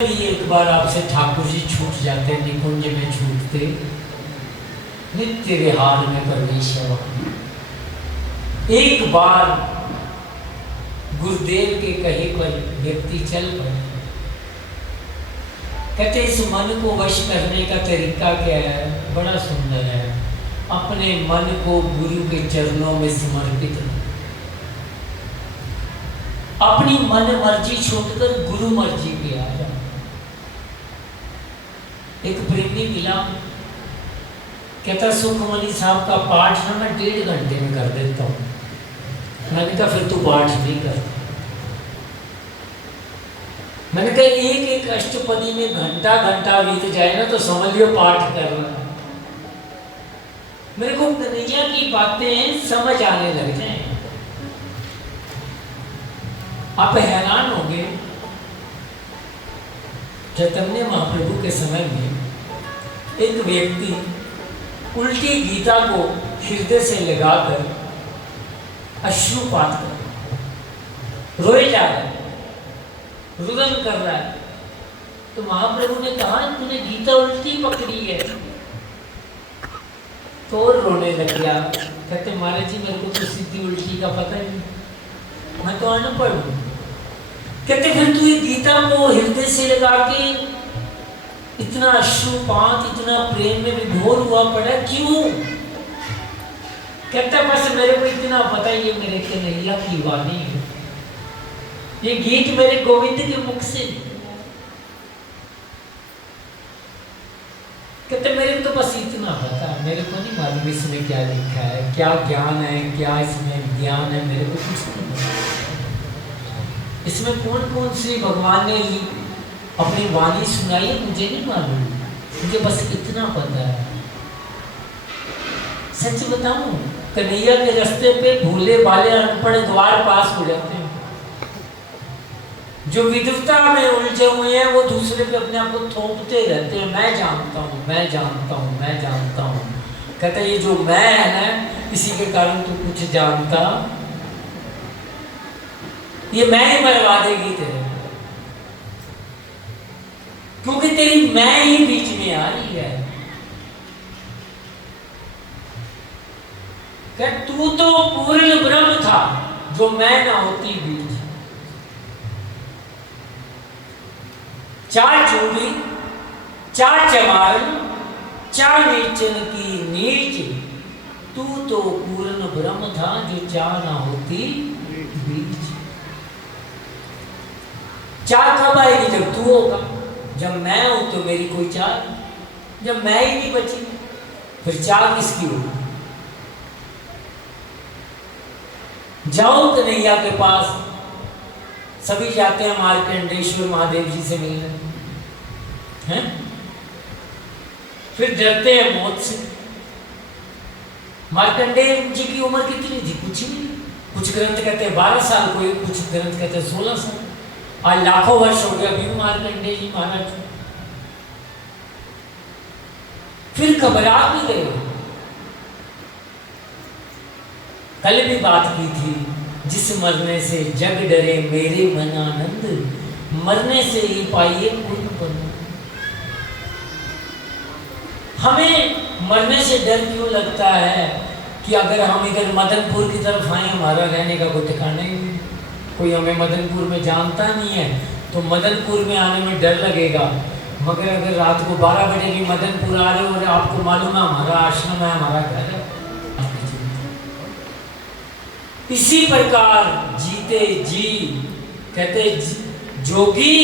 एक बार आपसे ठाकुर जी छूट जाते, निकुंज में छूटते, नित्य विहार में प्रवेश। एक बार गुरुदेव के कहे पर व्यक्ति चल पड़े। कहते इस मन को वश करने का तरीका क्या है? बड़ा सुंदर है। अपने मन को गुरु के चरणों में समर्पित करो। अपनी मन मर्जी छोड़कर गुरु मर्जी पे आ जाओ। एक प्रेमी मिला, कहता सुखमणि साहब का पाठ ना मैं 1.5 घंटे में कर देता हूँ। मैंने कहा फिर तू पाठ नहीं करता। मैंने कहा एक एक अष्टपदी में घंटा घंटा बीत जाए ना तो समझ लियो पाठ कर रहा है। मेरे को कन्हैया की बातें समझ आने लग जाए। आप हैरान होंगे, चैतन्य महाप्रभु के समय में एक व्यक्ति उल्टी गीता को हृदय से लगाकर अश्रुपात कर रोए जा रहा है, रुदन कर रहा है। तो महाप्रभु ने कहा तूने गीता उल्टी पकड़ी है। तो रोने लग गया। कहते महाराज जी मेरे को तो सीधी उल्टी का पता ही नहीं, मैं तो अनपढ़ हूं। कहते फिर तू ये गीता को हृदय से लगा के इतना अश्रुपात, इतना प्रेम में विभोर हुआ पड़ा क्यों? कहता बस मेरे को इतना पता ही है मेरे कन्हैया की वाणी है, ये गीत मेरे गोविंद के मुख से। कहते मेरे को तो बस इतना पता, मेरे को नहीं मालूम इसमें क्या लिखा है, क्या ज्ञान है, क्या इसमें ज्ञान है, मेरे को कुछ नहीं पता। इसमें कौन कौन सी भगवान ने अपनी वाणी सुनाई है मुझे नहीं मालूम, मुझे बस इतना पता है। सच बताऊं, कन्हैया के रास्ते पे भूले भाले अनपढ़ द्वार पास हो जाते हैं। जो विद्वता में उलझे हुए हैं वो दूसरे पे अपने आप को थोपते रहते हैं, मैं जानता हूँ, मैं जानता हूँ, मैं जानता हूँ। कहता ये जो मैं है ना, इसी के कारण तू कुछ जानता, ये मैं ही मरवा देगी तेरे, क्योंकि तेरी मैं ही बीच में आ रही है। क्या तू तो पूर्ण ब्रह्म था, जो मैं ना होती बीच। 4 चूड़ी 4 चमार 4 नीचन की नीच, तू तो पूर्ण ब्रह्म था जो 4 ना होती बीच। 4 कब आएगी? जब तू होगा। जब मैं हूं तो मेरी कोई 4, जब मैं ही नहीं बची फिर 4 किसकी होगी? जाओ कन्हैया के पास, सभी जाते हैं मार्कंडेश्वर महादेव जी से मिलने, हैं? फिर डरते हैं मौत से। मार्कंडेय जी की उम्र कितनी थी? कुछ नहीं। कुछ ग्रंथ कहते हैं 12 साल, कोई कुछ ग्रंथ कहते हैं 16 साल। आज लाखों वर्ष हो गया अभी मार्कंडेय जी महाराज। फिर घबरा भी गए। कल भी बात की थी, जिस मरने से जग डरे मेरे मन आनंद, मरने से ही पाइए पूर्ण पुण्य। हमें मरने से डर क्यों लगता है कि अगर हम इधर मदनपुर की तरफ आए, हमारा रहने का कोई ठिकाना ही नहीं, कोई हमें मदनपुर में जानता नहीं है, तो मदनपुर में आने में डर लगेगा। मगर अगर रात को 12 बजे भी मदनपुर आ रहे हो और आपको मालूम है हमारा आश्रम है, हमारा घर है, इसी प्रकार जीते जी। कहते जोगी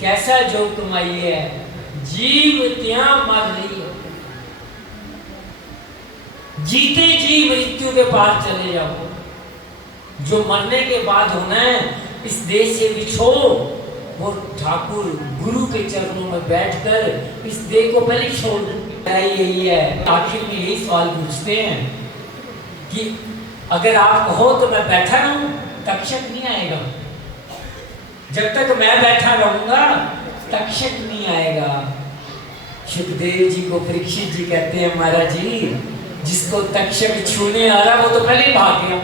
कैसा जोग कमाई है, जीव त्या मर रही है। जीते जी मृत्यु के पार चले जाओ। जो मरने के बाद होना है, इस देश से बिछो, वो ठाकुर गुरु के चरणों में बैठकर इस देह को पहले छोड़ दे। यही है, आखिर में यही सवाल पूछते हैं कि अगर आप कहो तो मैं बैठा रहूं, तक्षक नहीं आएगा। जब तक मैं बैठा रहूंगा तक्षक नहीं आएगा। सुखदेव जी को परीक्षित जी कहते हैं महाराज जी, जिसको तक्षक छूने आ रहा वो तो पहले भाग गया।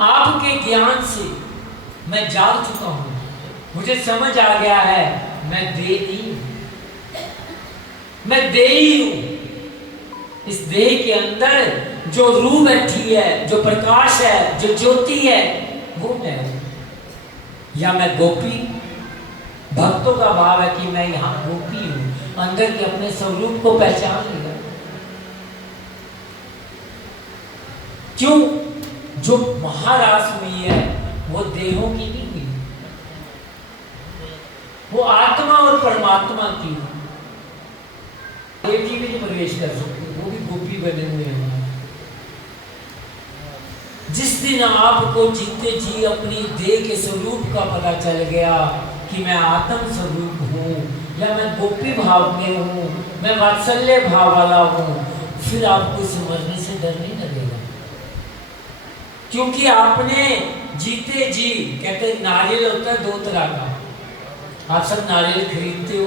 आपके ज्ञान से मैं जाग चुका हूं, मुझे समझ आ गया है मैं देह नहीं, मैं देह ही हूं। इस देह के अंदर जो रूह बैठी है, जो प्रकाश है, जो ज्योति है, वो मैं हूं। या मैं गोपी, भक्तों का भाव है कि मैं यहां गोपी हूं, अंदर के अपने स्वरूप को पहचान लिया। क्यों? जो महारास हुई है वो देहों की नहीं हुई, वो आत्मा और परमात्मा की। देव जी भी प्रवेश कर सकते, वो भी गोपी बने हुए हैं। जिस दिन आपको जीते जी अपनी देह के स्वरूप का पता चल गया कि मैं आत्म स्वरूप हूँ, या मैं गोपी भाव में हूँ, मैं वात्सल्य भाव वाला हूँ, फिर आपको इस मरने से डर नहीं लगेगा। क्योंकि आपने जीते जी, कहते नारियल होता है 2 तरह का, आप सब नारियल खरीदते हो।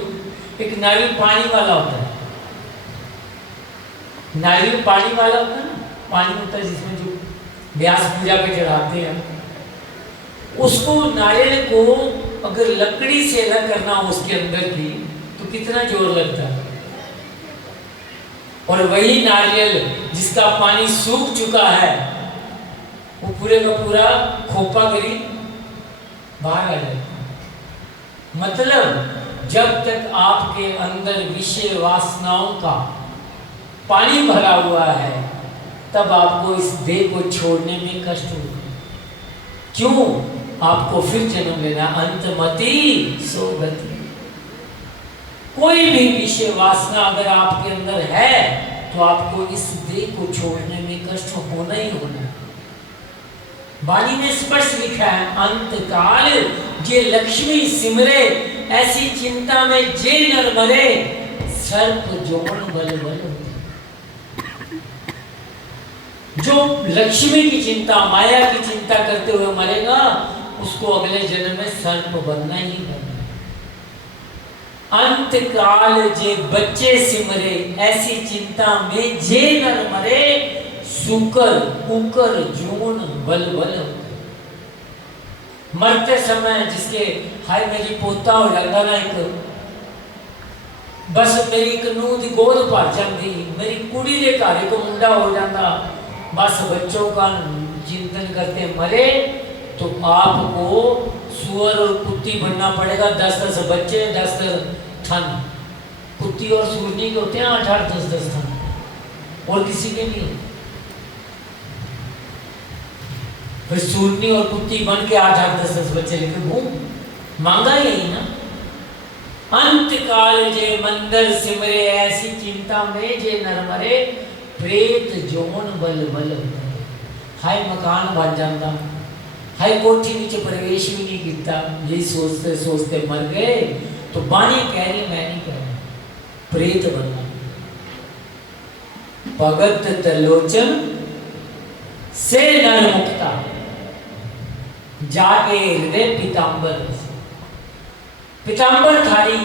एक नारियल पानी वाला होता है, नारियल पानी वाला होता है ना, पानी होता है जिसमें जो व्यास पूजा पे चढ़ाते हैं, उसको नारियल को अगर लकड़ी से अलग करना हो उसके अंदर की, तो कितना जोर लगता है। और वही नारियल जिसका पानी सूख चुका है, वो पूरे का पूरा खोपा करी बाहर आ जाता है। मतलब जब तक आपके अंदर विषय वासनाओं का पानी भरा हुआ है, तब आपको इस देह को छोड़ने में कष्ट होगा। क्यों? आपको फिर जन्म लेना, अंतमति सो गति। कोई भी विषय वासना अगर आपके अंदर है, तो आपको इस देह को छोड़ने में कष्ट होना ही होना। वाणी में स्पष्ट लिखा है, अंत काल जे लक्ष्मी सिमरे, ऐसी चिंता में जे नर मरे, सर्प जोन बल बल। जो लक्ष्मी की चिंता, माया की चिंता करते हुए मरेगा, उसको अगले जन्म में सर्प बनना ही बनना। अंत काल जे बच्चे सिमरे, ऐसी चिंता में जे नर मरे, सुकर कुकर जून बल बल। मरते समय जिसके हाय मेरी पोता हो जाता ना, एक बस मेरी एक नूह दी गोद भर जाती, मेरी कुड़ी दे घर को मुंडा हो जाता, बस बच्चों का चिंतन करते मरे, तो आपको सुअर और कुत्ती बनना पड़ेगा। 10-10 बच्चे, 10-10 थन। कुत्ती और सूरनी के होते हैं 8-8, 10-10 थन, और किसी के नहीं होते। फिर सूरनी और कुत्ती बन के 8-8, 10-10 बच्चे लेकर घूम, मांगा यही ना। अंत काल जे मंदिर सिमरे, ऐसी चिंता में जे नर मरे, प्रेत जोन बल बल। हाय मकान बन जाता, हाय कोठी नीचे प्रवेश भी नहीं किया, यही सोचते सोचते मर गए, तो बाणी कह रही मैं नहीं कह रहा, प्रेत बनना। भगत तलोचन से नर मुक्ता, जाके हृदय पीतांबर। पीतांबर धारी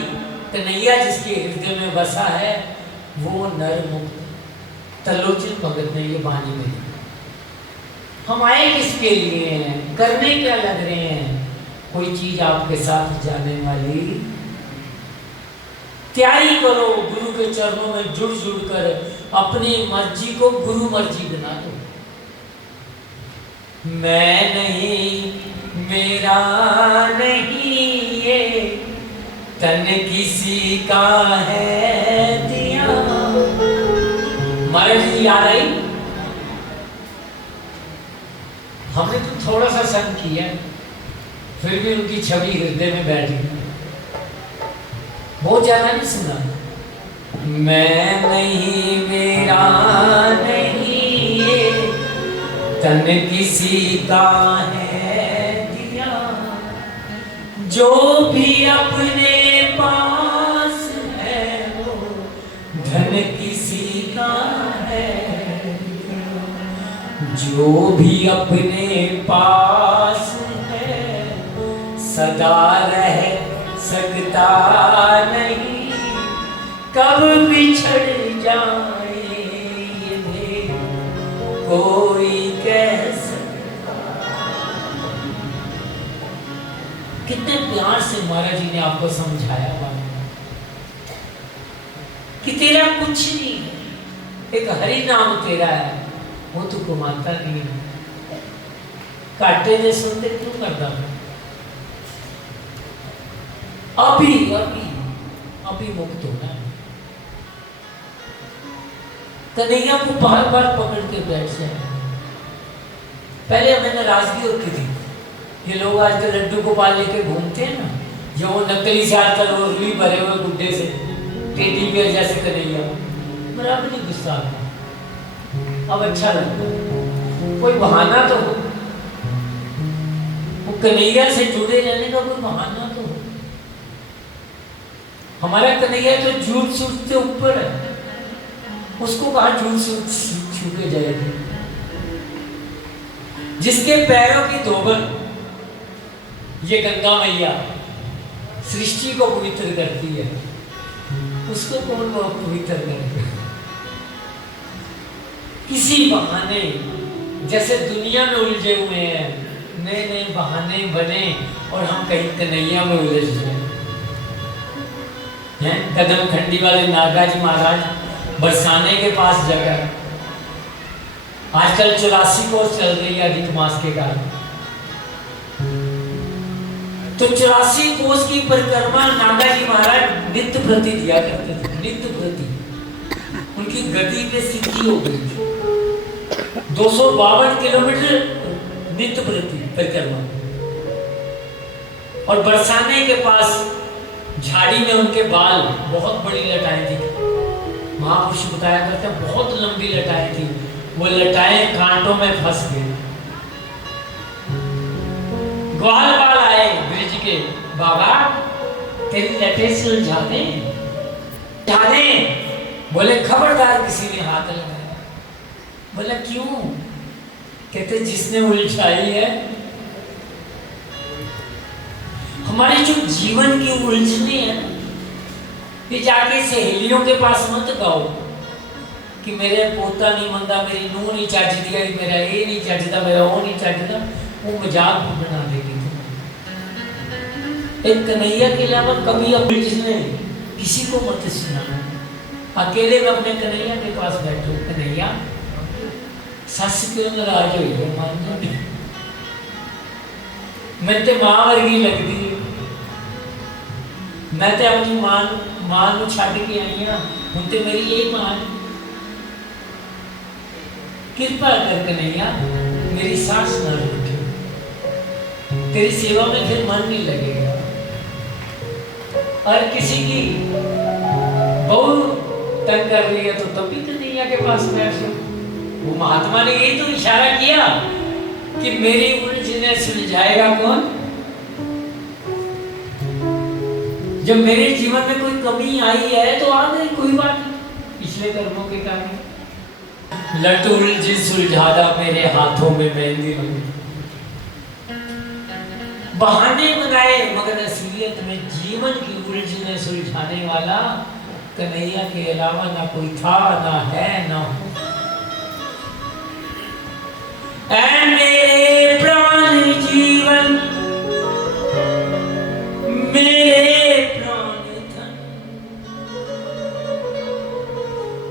कन्हैया जिसके हृदय में बसा है, वो नर मुक्त। तलोचन भगत ने ये बानी में, हम आए किसके लिए हैं, करने क्या लग रहे हैं? कोई चीज आपके साथ जाने वाली, तैयारी करो, गुरु के चरणों में जुड़ जुड़ कर अपनी मर्जी को गुरु मर्जी बना दो। मैं नहीं, मेरा नहीं, ये तन किसी का है दिया। महाराज जी याद आई, हमने तो थोड़ा सा संग किया, फिर भी उनकी छवि हृदय में बैठ गई। बहुत ज्यादा नहीं सुना। मैं नहीं, मेरा नहीं, ये तन किसी का है दिया, जो भी अपने पास है वो धन किसी का है, जो भी अपने पास है सदा रह सकता नहीं, कब बिछड़ जाए ये कोई कह सकता। कितने प्यार से महाराज जी ने आपको समझाया कि तेरा कुछ नहीं है, एक हरि नाम तेरा है, वो तुमको मानता नहीं है। काटे ने सुनते क्यों करता हूं? अभी अभी अभी मुक्त होना है। कन्हैया को बार बार पकड़ के बैठ जाए। पहले हमें नाराजगी होती थी, ये लोग आजकल लड्डू गोपाल लेके घूमते हैं ना, जो वो नकली से आजकल वो रुई भरे हुए गुड्डे से टेडी बियर जैसे कन्हैया, बराबर नहीं गुस्सा आता। अब अच्छा लगता है, कोई बहाना तो हो, वो कन्हैया से जुड़े रहने का कोई बहाना तो हो। हमारा कन्हैया तो झूठ सूट से ऊपर है, उसको कहाँ झूठ सूट छू के जाएगी। जिसके पैरों की धोबन ये गंगा मैया सृष्टि को पवित्र करती है, उसको कौन पवित्र करेगा? किसी बहाने, जैसे दुनिया में उलझे हुए हैं, नए नए बहाने बने और हम कहीं कन्हैया में उलझ जाए। कदम खंडी वाले नागाजी महाराज बरसाने के पास जगह, आजकल 84 कोर्स चल रही है अधिक मास के कारण, तो 84 कोस की परिक्रमा नागाजी महाराज नित्य प्रति दिया करते थे। नित्य प्रति उनकी गति पे सिद्धि हो गई, 252 किलोमीटर नित्य प्रति परिक्रमा। और बरसाने के पास झाड़ी में उनके बाल बहुत बड़ी लटाएं थी, महापुरुष बताया करते हैं, बहुत लंबी लटाएं थी। वो लटाएं कांटों में फंस गई। ग्वाल बाल आए ब्रिज के, बाबा तेरी लटे सुलझा दे। बोले खबरदार किसी ने हाथ लगाया। बोला क्यों? कहते जिसने उलझाई है। हमारे जो जीवन की उलझने हैं, ये जाके सहेलियों के पास मत गाओ कि मेरे पोता नहीं मनता, मेरी नूह नहीं चजदी, मेरा ये नहीं चजदा, मेरा वो नहीं चजदा। वो मजाक बना देगी तुम। एक कन्हैया के अलावा कभी अपने जिसने किसी को मत सुनाना। अकेले में अपने कन्हैया के पास बैठो, कन्हैया सस क्यों नाराज हुई है? मान मैं तो मां वर्गी लगती है, मैं तो अपनी मां को छड़ के आई हाँ, हूं तो मेरी यही मां है। कृपा कर कन्हैया मेरी सांस ना रुके, तेरी सेवा में फिर मन नहीं लगेगा। और किसी की बहू तंग कर रही है तो तब भी कन्हैया के पास बैठो। वो महात्मा ने यही तो इशारा किया कि मेरी उलझने सुलझाएगा कौन? जब मेरे जीवन में कोई कमी आई है तो आ गई, कोई बात नहीं, पिछले कर्मों के कारण। लट उलझी सुलझादा मेरे हाथों में मेहंदी लगी। बहाने बनाए मगर असलियत में जीवन की उलझने सुलझाने वाला कन्हैया के अलावा ना कोई था, ना है, ना हो। ऐ मेरे प्राण जीवन, मेरे प्राण धन,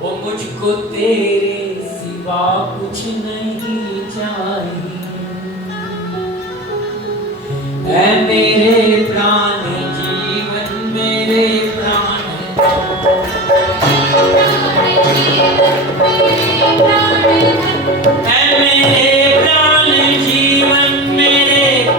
वो मुझको तेरे सिवा कुछ नहीं चाहिए। ऐ मेरे